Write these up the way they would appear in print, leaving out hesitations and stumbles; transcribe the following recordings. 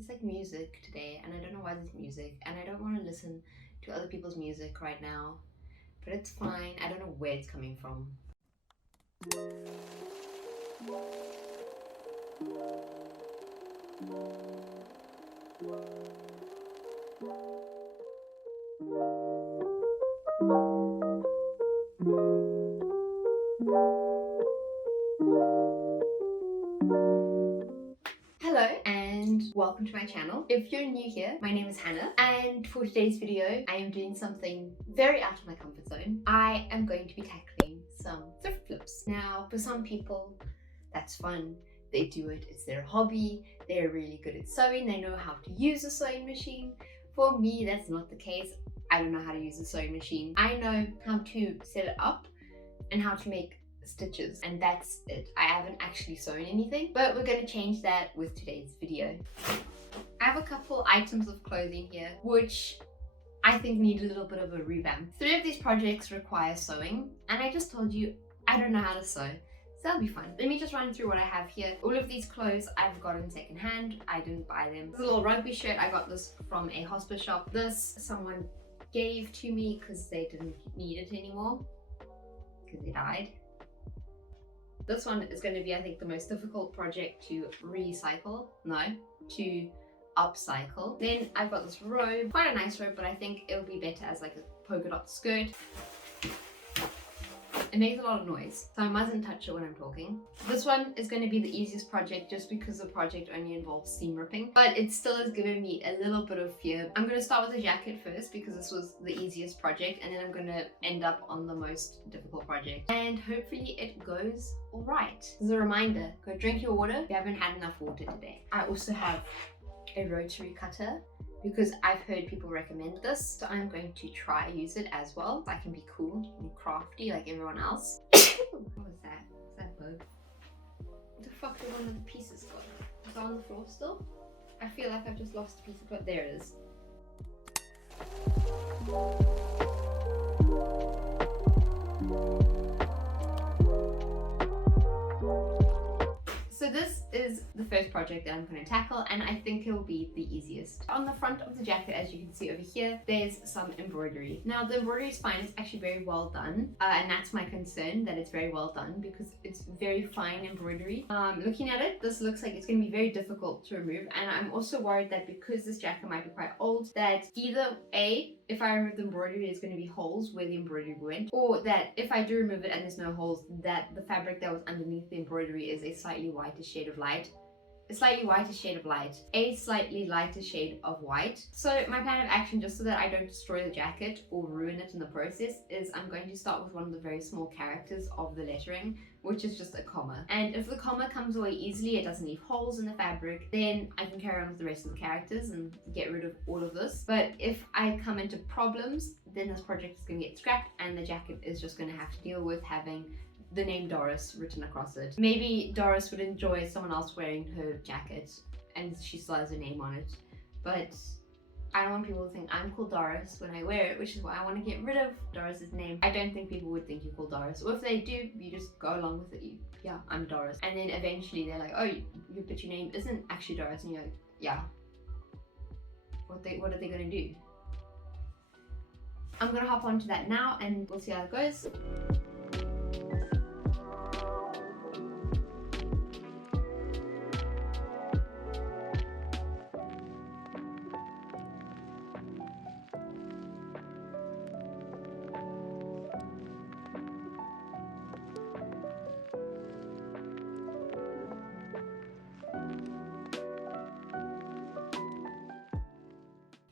It's like music today, and I don't know why there's music, and I don't want to listen to other people's music right now, but it's fine. I don't know where it's coming from. Hello and welcome to my channel. If you're new here, my name is Hannah, and for today's video I am doing something very out of my comfort zone. I am going to be tackling some thrift flips. Now for some people that's fun, they do it, it's their hobby, they're really good at sewing, they know how to use a sewing machine. For me that's not the case. I don't know how to use a sewing machine. I know how to set it up and how to make stitches, and that's it. I haven't actually sewn anything, but we're going to change that with today's video. I have a couple items of clothing here which I think need a little bit of a revamp. 3 of these projects require sewing, and I just told you I don't know how to sew, so that'll be fun. Let me just run through what I have here. All of these clothes I've gotten secondhand. I didn't buy them. This little rugby shirt, I got this from a hospice shop. This someone gave to me because they didn't need it anymore because they died. This one is going to be, I think, the most difficult project to recycle. No, to upcycle. Then I've got this robe, quite a nice robe, but I think it'll be better as like a polka dot skirt. It makes a lot of noise, so I mustn't touch it when I'm talking. This one is going to be the easiest project just because the project only involves seam ripping, but it still has given me a little bit of fear. I'm going to start with the jacket first because this was the easiest project, and then I'm going to end up on the most difficult project, and hopefully it goes all right. As a reminder, go drink your water if you haven't had enough water today. I also have a rotary cutter because I've heard people recommend this, so I'm going to try use it as well. I can be cool and crafty like everyone else. What was that? Was that a bug? What the fuck did one of the pieces go? Is it on the floor still? I feel like I've just lost a piece of cloth. There it is. So this is the first project that I'm going to tackle, and I think it will be the easiest. On the front of the jacket, as you can see over here, there's some embroidery. Now the embroidery is fine, it's actually very well done, and that's my concern, that it's very well done because it's very fine embroidery. Looking at it, this looks like it's going to be very difficult to remove, and I'm also worried that because this jacket might be quite old, that either A, if I remove the embroidery, there's going to be holes where the embroidery went, or that if I do remove it and there's no holes, that the fabric that was underneath the embroidery is a slightly whiter shade of light. A slightly whiter shade of light. A slightly lighter shade of white. So my plan of action, just so that I don't destroy the jacket or ruin it in the process, is I'm going to start with one of the very small characters of the lettering, which is just a comma. And if the comma comes away easily, it doesn't leave holes in the fabric, then I can carry on with the rest of the characters and get rid of all of this. But if I come into problems, then this project is going to get scrapped and the jacket is just going to have to deal with having the name Doris written across it. Maybe Doris would enjoy someone else wearing her jacket and she still has her name on it, but I don't want people to think I'm called Doris when I wear it, which is why I want to get rid of Doris's name. I don't think people would think you're called Doris, or if they do, you just go along with it. Yeah, I'm Doris, and then eventually they're like, oh, but your name isn't actually Doris, and you're like, yeah. What are they gonna do? I'm gonna hop onto that now, and we'll see how it goes.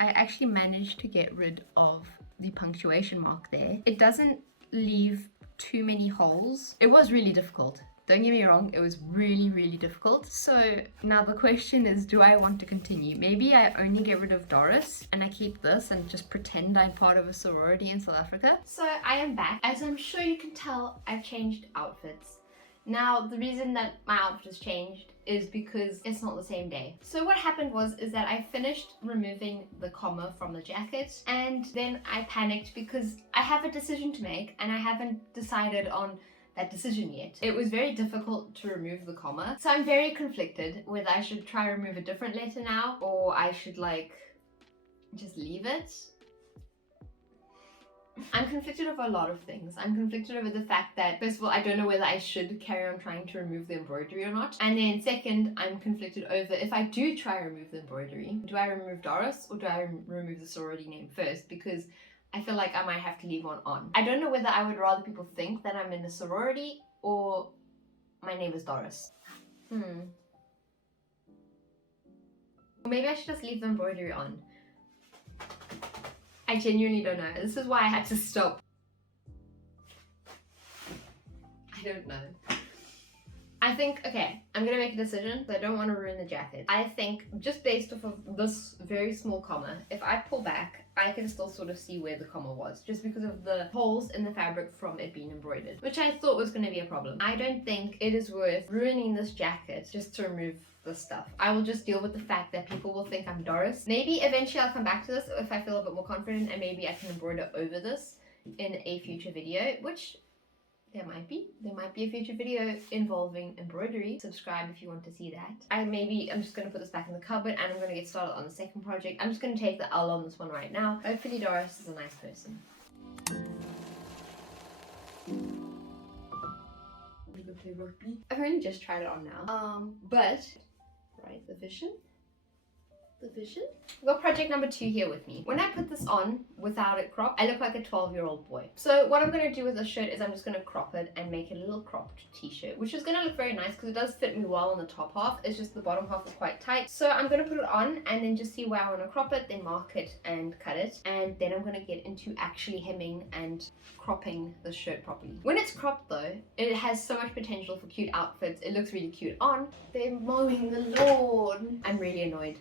I actually managed to get rid of the punctuation mark there. It doesn't leave too many holes. It was really difficult. Don't get me wrong, it was really difficult. So now the question is, do I want to continue? Maybe I only get rid of Doris and I keep this and just pretend I'm part of a sorority in South Africa. So I am back. As I'm sure you can tell, I've changed outfits. Now, the reason that my outfit has changed is because it's not the same day. So what happened is that I finished removing the comma from the jacket, and then I panicked because I have a decision to make and I haven't decided on that decision yet. It was very difficult to remove the comma, so I'm very conflicted whether I should try to remove a different letter now or I should like just leave it. I'm conflicted over a lot of things. I'm conflicted over the fact that, first of all, I don't know whether I should carry on trying to remove the embroidery or not. And then second, I'm conflicted over if I do try to remove the embroidery, do I remove Doris or do I remove the sorority name first? Because I feel like I might have to leave one on. I don't know whether I would rather people think that I'm in a sorority or my name is Doris. Or maybe I should just leave the embroidery on. I genuinely don't know. This is why I had to stop. I don't know. I think, okay, I'm gonna make a decision, but I don't want to ruin the jacket. I think just based off of this very small comma, if I pull back, I can still sort of see where the comma was, just because of the holes in the fabric from it being embroidered, which I thought was gonna be a problem. I don't think it is worth ruining this jacket just to remove this stuff. I will just deal with the fact that people will think I'm Doris. Maybe eventually I'll come back to this if I feel a bit more confident, and maybe I can embroider over this in a future video, which there might be a future video involving embroidery. Subscribe if you want to see that. I'm just going to put this back in the cupboard and I'm going to get started on the second project. I'm just going to take the L on this one right now. Hopefully Doris is a nice person. We go play rugby. I've only just tried it on now. But right, the vision. I've got project number 2 here with me. When I put this on without it cropped, I look like a 12-year-old boy. So what I'm going to do with this shirt is I'm just going to crop it and make it a little cropped t-shirt, which is going to look very nice because it does fit me well on the top half. It's just the bottom half is quite tight. So I'm going to put it on and then just see where I want to crop it, then mark it and cut it. And then I'm going to get into actually hemming and cropping the shirt properly. When it's cropped though, it has so much potential for cute outfits. It looks really cute on. They're mowing the lawn. I'm really annoyed.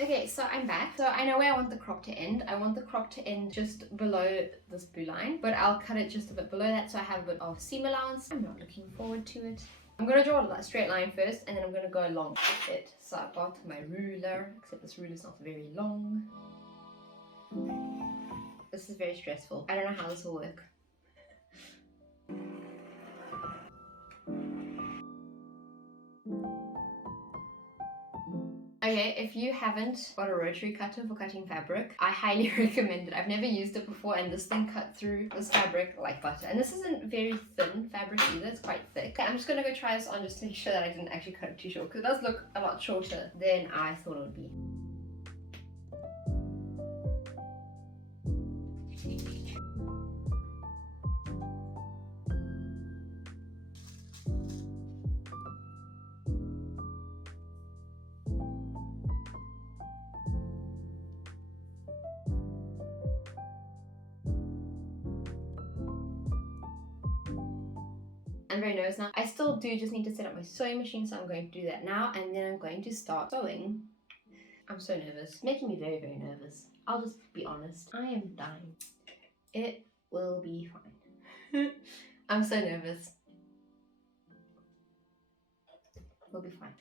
Okay, so I'm back. So I know where I want the crop to end. I want the crop to end just below this blue line, but I'll cut it just a bit below that so I have a bit of seam allowance. I'm not looking forward to it. I'm going to draw a straight line first and then I'm going to go along with it. So I've got my ruler, except this ruler is not very long. This is very stressful. I don't know how this will work. Okay, if you haven't got a rotary cutter for cutting fabric, I highly recommend it. I've never used it before and this thing cut through this fabric like butter. And this isn't very thin fabric either, it's quite thick. Okay, I'm just going to go try this on just to make sure that I didn't actually cut it too short because it does look a lot shorter than I thought it would be. I'm very nervous now. I still do just need to set up my sewing machine, so I'm going to do that now and then I'm going to start sewing. I'm so nervous. It's making me very, very nervous. I'll just be honest. I am dying. It will be fine. I'm so nervous. We'll be fine.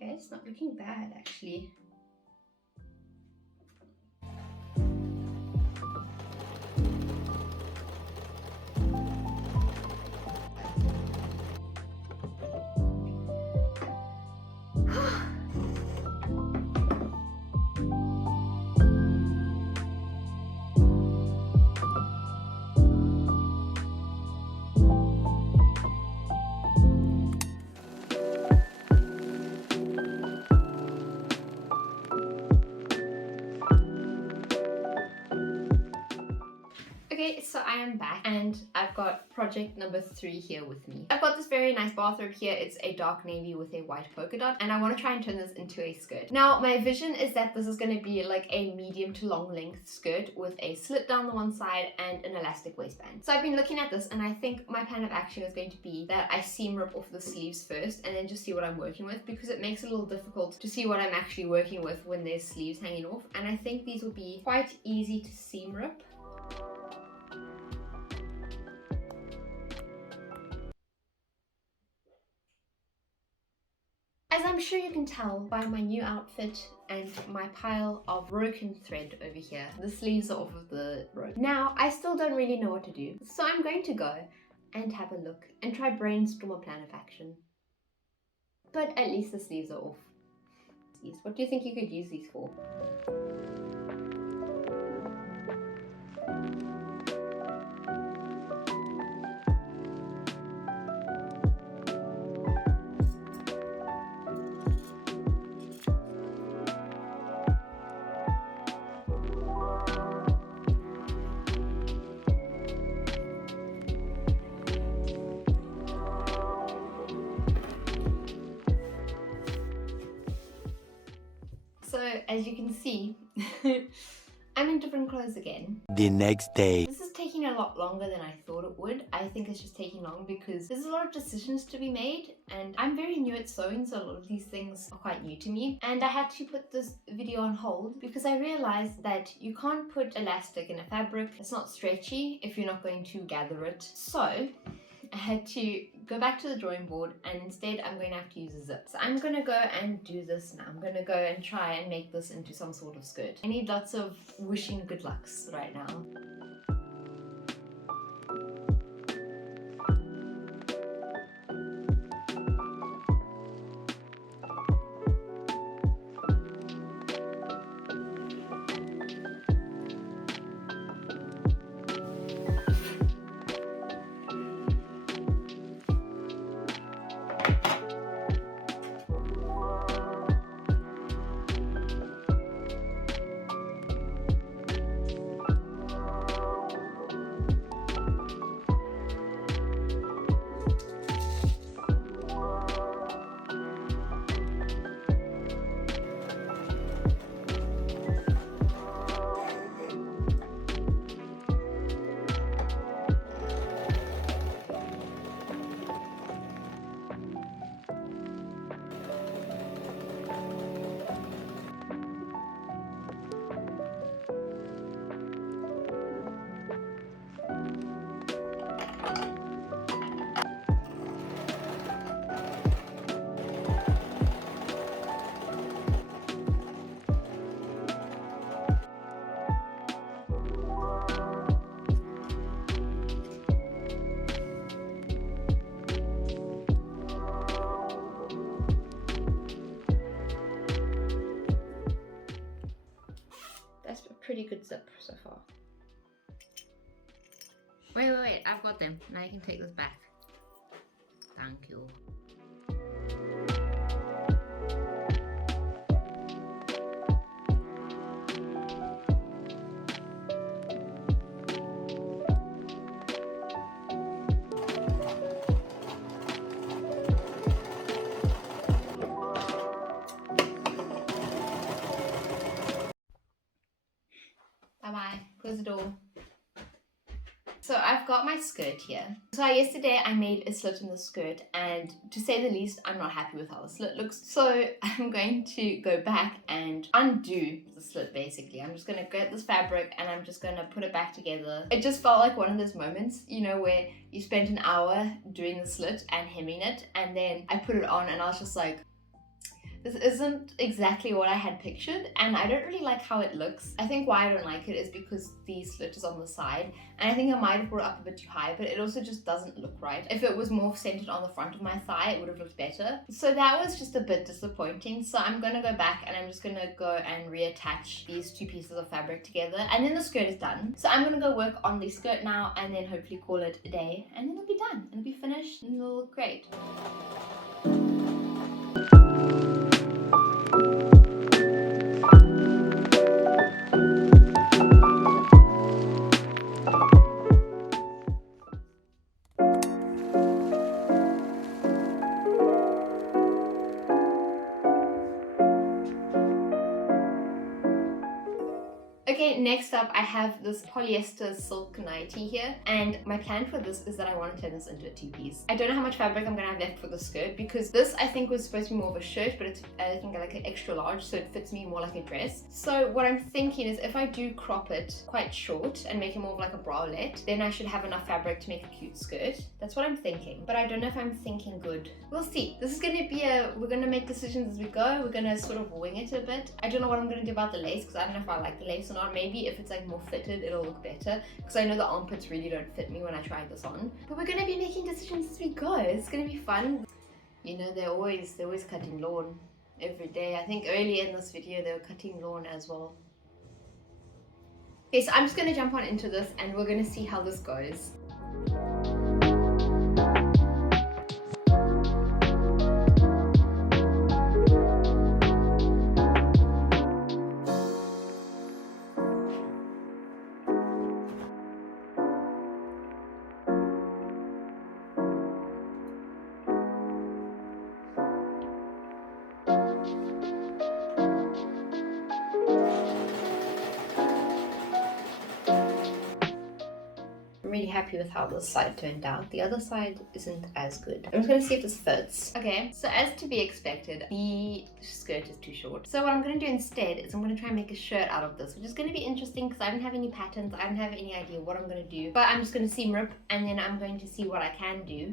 It's not looking bad actually. Okay, so I am back and I've got project number 3 here with me. I've got this very nice bathrobe here. It's a dark navy with a white polka dot and I want to try and turn this into a skirt. Now my vision is that this is going to be like a medium to long length skirt with a slit down the one side and an elastic waistband. So I've been looking at this and I think my plan of action is going to be that I seam rip off the sleeves first and then just see what I'm working with, because it makes it a little difficult to see what I'm actually working with when there's sleeves hanging off, and I think these will be quite easy to seam rip. sure you can tell by my new outfit and my pile of broken thread over here. The sleeves are off of the rope. Now, I still don't really know what to do, so I'm going to go and have a look and try brainstorm a plan of action. But at least the sleeves are off. What do you think you could use these for? So, as you can see, I'm in different clothes again. The next day. This is taking a lot longer than I thought it would. I think it's just taking long because there's a lot of decisions to be made, and I'm very new at sewing, so a lot of these things are quite new to me. And I had to put this video on hold because I realized that you can't put elastic in a fabric. It's not stretchy if you're not going to gather it. So I had to go back to the drawing board, and instead I'm going to have to use a zip. So I'm going to go and do this now. I'm going to go and try and make this into some sort of skirt. I need lots of wishing good lucks right now. Pretty good zip so far. Wait, I've got them. Now you can take this back. Thank you. Bye-bye. Close the door. So I've got my skirt here. So yesterday I made a slit in the skirt, and to say the least, I'm not happy with how the slit looks. So I'm going to go back and undo the slit basically. I'm just going to get this fabric and I'm just going to put it back together. It just felt like one of those moments, you know, where you spent an hour doing the slit and hemming it, and then I put it on and I was just like, this isn't exactly what I had pictured, and I don't really like how it looks. I think why I don't like it is because the slit is on the side, and I think I might have brought it up a bit too high, but it also just doesn't look right. If it was more centered on the front of my thigh, it would have looked better. So that was just a bit disappointing. So I'm gonna go back and I'm just gonna go and reattach these two pieces of fabric together, and then the skirt is done. So I'm gonna go work on the skirt now and then hopefully call it a day, and then it'll be done. It'll be finished and it'll look great. Okay, Okay, next up I have this polyester silk nightie here, and my plan for this is that I want to turn this into a two-piece. I don't know how much fabric I'm gonna have left for the skirt, because this I think was supposed to be more of a shirt, but it's I think like an extra large, so it fits me more like a dress. So what I'm thinking is if I do crop it quite short and make it more of like a bralette, then I should have enough fabric to make a cute skirt. That's what I'm thinking, but I don't know if I'm thinking good. We'll see. This is gonna be we're gonna make decisions as we go. We're gonna sort of wing it a bit. I don't know what I'm gonna do about the lace, because I don't know if I like the lace or not. Maybe if it's like more fitted, it'll look better, because I know the armpits really don't fit me when I try this on. But we're gonna be making decisions as we go. It's gonna be fun. You know, they're always cutting lawn every day. I think earlier in this video they were cutting lawn as well. Okay, so I'm just gonna jump on into this and we're gonna see how this goes. Really happy with how this side turned out. The other side isn't as good. I'm just gonna see if this fits. Okay, so as to be expected, the skirt is too short. So what I'm gonna do instead is I'm gonna try and make a shirt out of this, which is gonna be interesting because I don't have any patterns. I don't have any idea what I'm gonna do. But I'm just gonna seam rip and then I'm going to see what I can do.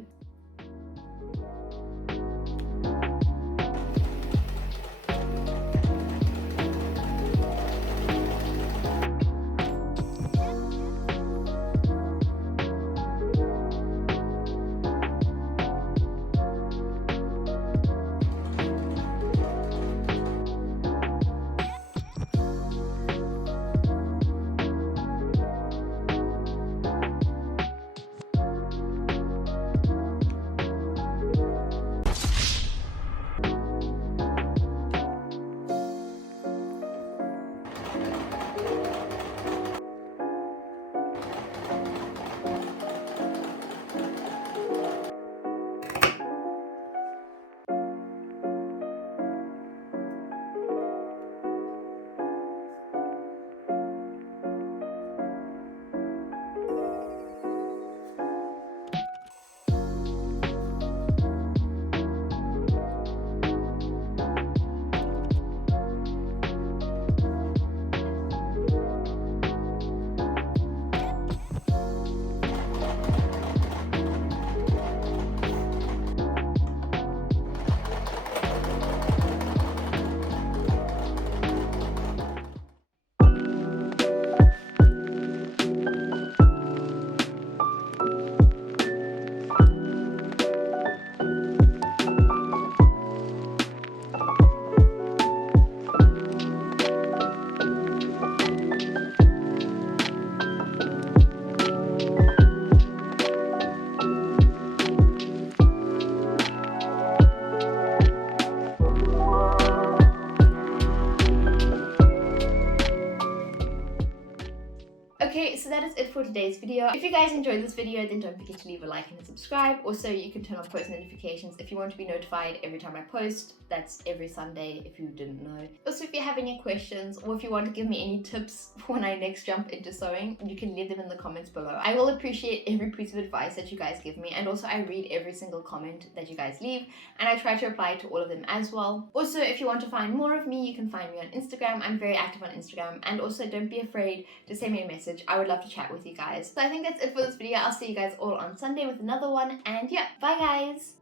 Okay, so that is it for today's video. If you guys enjoyed this video, then don't forget to leave a like and a subscribe. Also, you can turn on post notifications if you want to be notified every time I post. That's every Sunday if you didn't know. Also, if you have any questions or if you want to give me any tips for when I next jump into sewing, you can leave them in the comments below. I will appreciate every piece of advice that you guys give me, and also I read every single comment that you guys leave and I try to reply to all of them as well. Also, if you want to find more of me, you can find me on Instagram. I'm very active on Instagram, and also don't be afraid to send me a message. I would love to chat with you guys. So I think that's it for this video. I'll see you guys all on Sunday with another one, and yeah, bye guys!